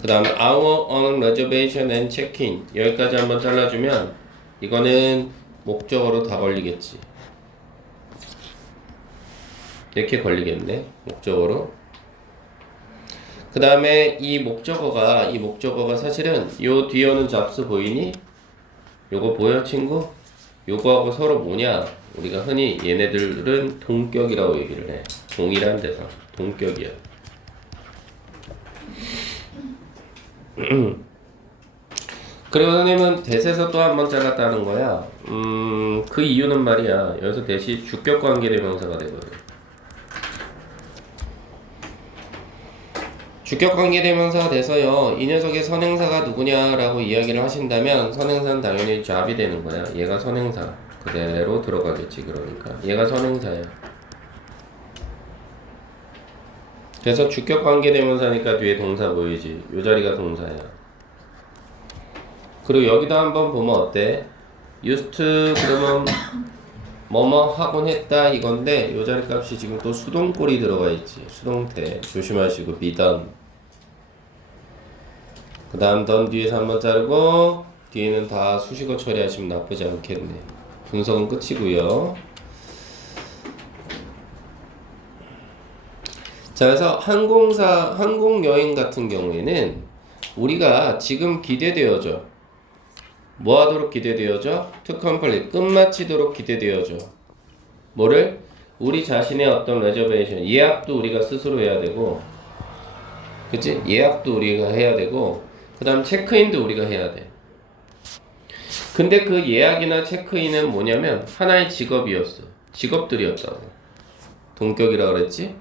그 다음에 our on reservation and check-in 여기까지 한번 잘라주면 이거는 목적어로 다 걸리겠지. 이렇게 걸리겠네. 목적어로. 그 다음에 이 목적어가 사실은 요 뒤에 오는 잡스 보이니? 요거 보여 친구? 요거하고 서로 뭐냐? 우리가 흔히 얘네들은 동격이라고 얘기를 해. 동일한 대상. 동격이야. 그리고 선생님은 대세에서 또 한 번 잘랐다는 거야. 그 이유는 말이야. 여기서 대시 주격관계대명사가 되거든. 주격관계대명사가 돼서요. 이 녀석의 선행사가 누구냐라고 이야기를 하신다면 선행사는 당연히 job이 되는 거야. 얘가 선행사. 그대로 들어가겠지. 그러니까 얘가 선행사야. 그래서 주격관계대명사니까 뒤에 동사 보이지. 요 자리가 동사야. 그리고 여기도 한번 보면 어때? used to 그러면 뭐뭐 하곤 했다 이건데 요 자리 값이 지금 또 수동꼴이 들어가 있지. 수동태 조심하시고 be done. 그 다음 done 뒤에서 한번 자르고 뒤에는 다 수식어 처리하시면 나쁘지 않겠네. 분석은 끝이고요. 자, 그래서 항공여행 같은 경우에는 우리가 지금 기대되어져. 뭐 하도록 기대되어져? To complete. 끝마치도록 기대되어져. 뭐를? 우리 자신의 어떤 레저베이션. 예약도 우리가 스스로 해야 되고, 그치? 예약도 우리가 해야 되고, 그 다음 체크인도 우리가 해야 돼. 근데 그 예약이나 체크인은 뭐냐면 하나의 직업이었어. 직업들이었다고. 동격이라 그랬지?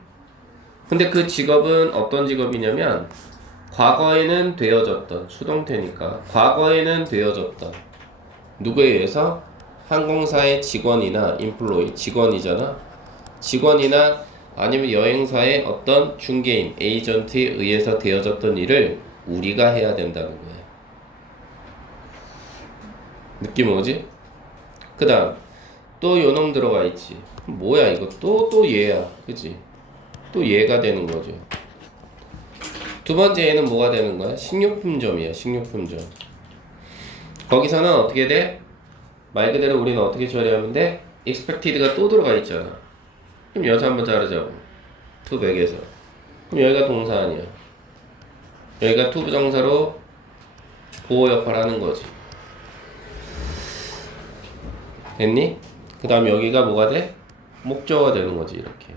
근데 그 직업은 어떤 직업이냐면 과거에는 되어졌던 수동태니까 과거에는 되어졌던 누구에 의해서 항공사의 직원이나 인플로이 직원이잖아. 직원이나 아니면 여행사의 어떤 중개인 에이전트에 의해서 되어졌던 일을 우리가 해야 된다는 거야. 느낌 오지? 그 다음 또 요놈 들어가 있지. 뭐야 이거 또 얘야. 그치? 또 얘가 되는 거죠. 두 번째 얘는 뭐가 되는 거야? 식료품점이야. 식료품점. 거기서는 어떻게 돼? 말 그대로 우리는 어떻게 처리하면 돼? expected가 또 들어가 있잖아. 그럼 여기서 한번 자르자고. to back에서. 그럼 여기가 동사 아니야. 여기가 to 부정사로 보호 역할을 하는 거지. 됐니? 그 다음 여기가 뭐가 돼? 목적어가 되는 거지 이렇게.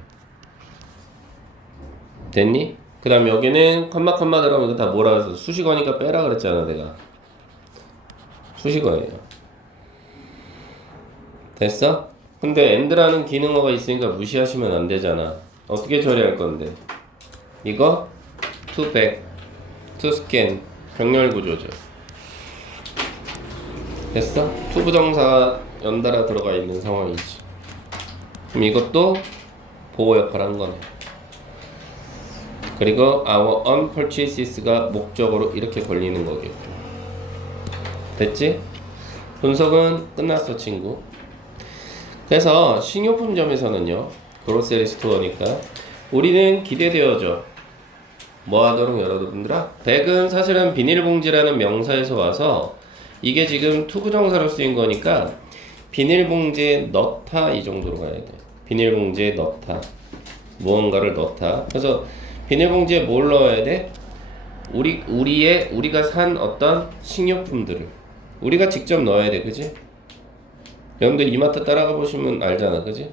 됐니? 그 다음 여기는 컴마 들어가면 이거 다 뭐라 해서 수식어니까 빼라 그랬잖아 내가. 수식어예요. 됐어? 근데 and라는 기능어가 있으니까 무시하시면 안 되잖아. 어떻게 처리할 건데? 이거 to back, to scan 병렬 구조죠. 됐어? to 부정사가 연달아 들어가 있는 상황이지. 그럼 이것도 보호 역할을 한 거네. 그리고 our unpurchases가 목적으로 이렇게 걸리는 거겠죠. 됐지? 분석은 끝났어 친구. 그래서 식료품점에서는요 그로세리 스토어니까 우리는 기대되어져 뭐 하도록 여러분들아? 백은 사실은 비닐봉지라는 명사에서 와서 이게 지금 투부정사로 쓰인 거니까 비닐봉지에 넣다 이 정도로 가야 돼. 비닐봉지에 넣다 무언가를 넣다. 그래서 비닐봉지에 뭘 넣어야 돼? 우리가 산 어떤 식료품들을 우리가 직접 넣어야 돼. 그지? 여러분들 이마트 따라가 보시면 알잖아. 그지?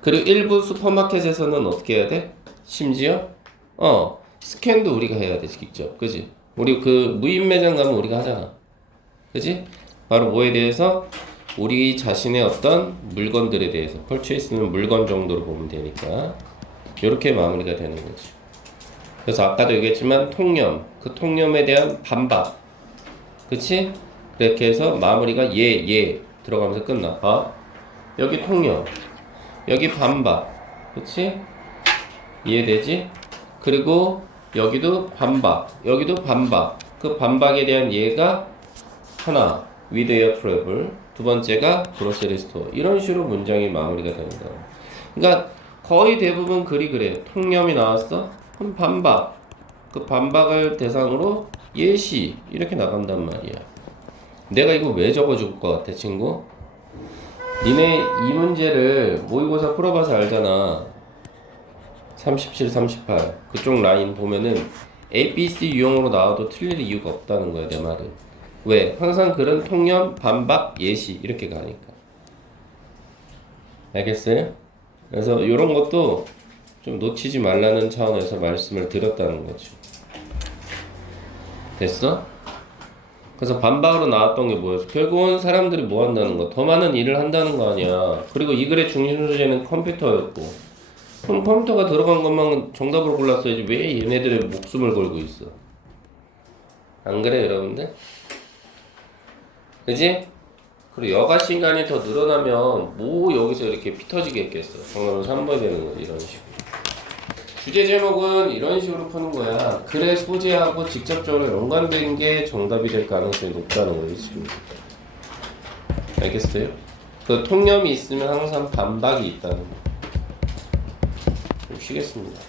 그리고 일부 슈퍼마켓에서는 어떻게 해야 돼? 심지어 스캔도 우리가 해야 돼. 직접. 그지? 우리 그 무인 매장 가면 우리가 하잖아. 그지? 바로 뭐에 대해서? 우리 자신의 어떤 물건들에 대해서 펄추에이스는 물건 정도로 보면 되니까 이렇게 마무리가 되는 거지. 그래서 아까도 얘기했지만 통념, 그 통념에 대한 반박, 그치? 이렇게 해서 마무리가 예 들어가면서 끝나. 봐, 여기 통념, 여기 반박, 그치? 이해되지? 그리고 여기도 반박, 여기도 반박. 그 반박에 대한 예가 하나, with air travel. 두 번째가 grocery store. 이런 식으로 문장이 마무리가 됩니다. 그러니까 거의 대부분 글이 그래요. 통념이 나왔어? 그럼 반박. 그 반박을 대상으로 예시. 이렇게 나간단 말이야. 내가 이거 왜 적어줄 것 같아, 친구? 니네 이 문제를 모의고사 풀어봐서 알잖아. 37, 38. 그쪽 라인 보면은 A, B, C 유형으로 나와도 틀릴 이유가 없다는 거야, 내 말은. 왜? 항상 글은 통념, 반박, 예시 이렇게 가니까. 알겠어요? 그래서 이런 것도 좀 놓치지 말라는 차원에서 말씀을 드렸다는 거죠. 됐어? 그래서 반박으로 나왔던 게 뭐였어? 결국은 사람들이 뭐 한다는 거? 더 많은 일을 한다는 거 아니야. 그리고 이 글의 중심 소재는 컴퓨터였고, 그럼 컴퓨터가 들어간 것만 정답으로 골랐어야지 왜 얘네들의 목숨을 걸고 있어? 안 그래 여러분들? 그지? 그리고 여가 시간이 더 늘어나면 뭐 여기서 이렇게 피 터지게 했겠어. 정답은 3번이 되는 거지. 이런 식으로. 주제 제목은 이런 식으로 푸는 거야. 글의 소재하고 직접적으로 연관된 게 정답이 될 가능성이 높다는 거지 지금. 알겠어요? 그 통념이 있으면 항상 반박이 있다는 거. 좀 쉬겠습니다.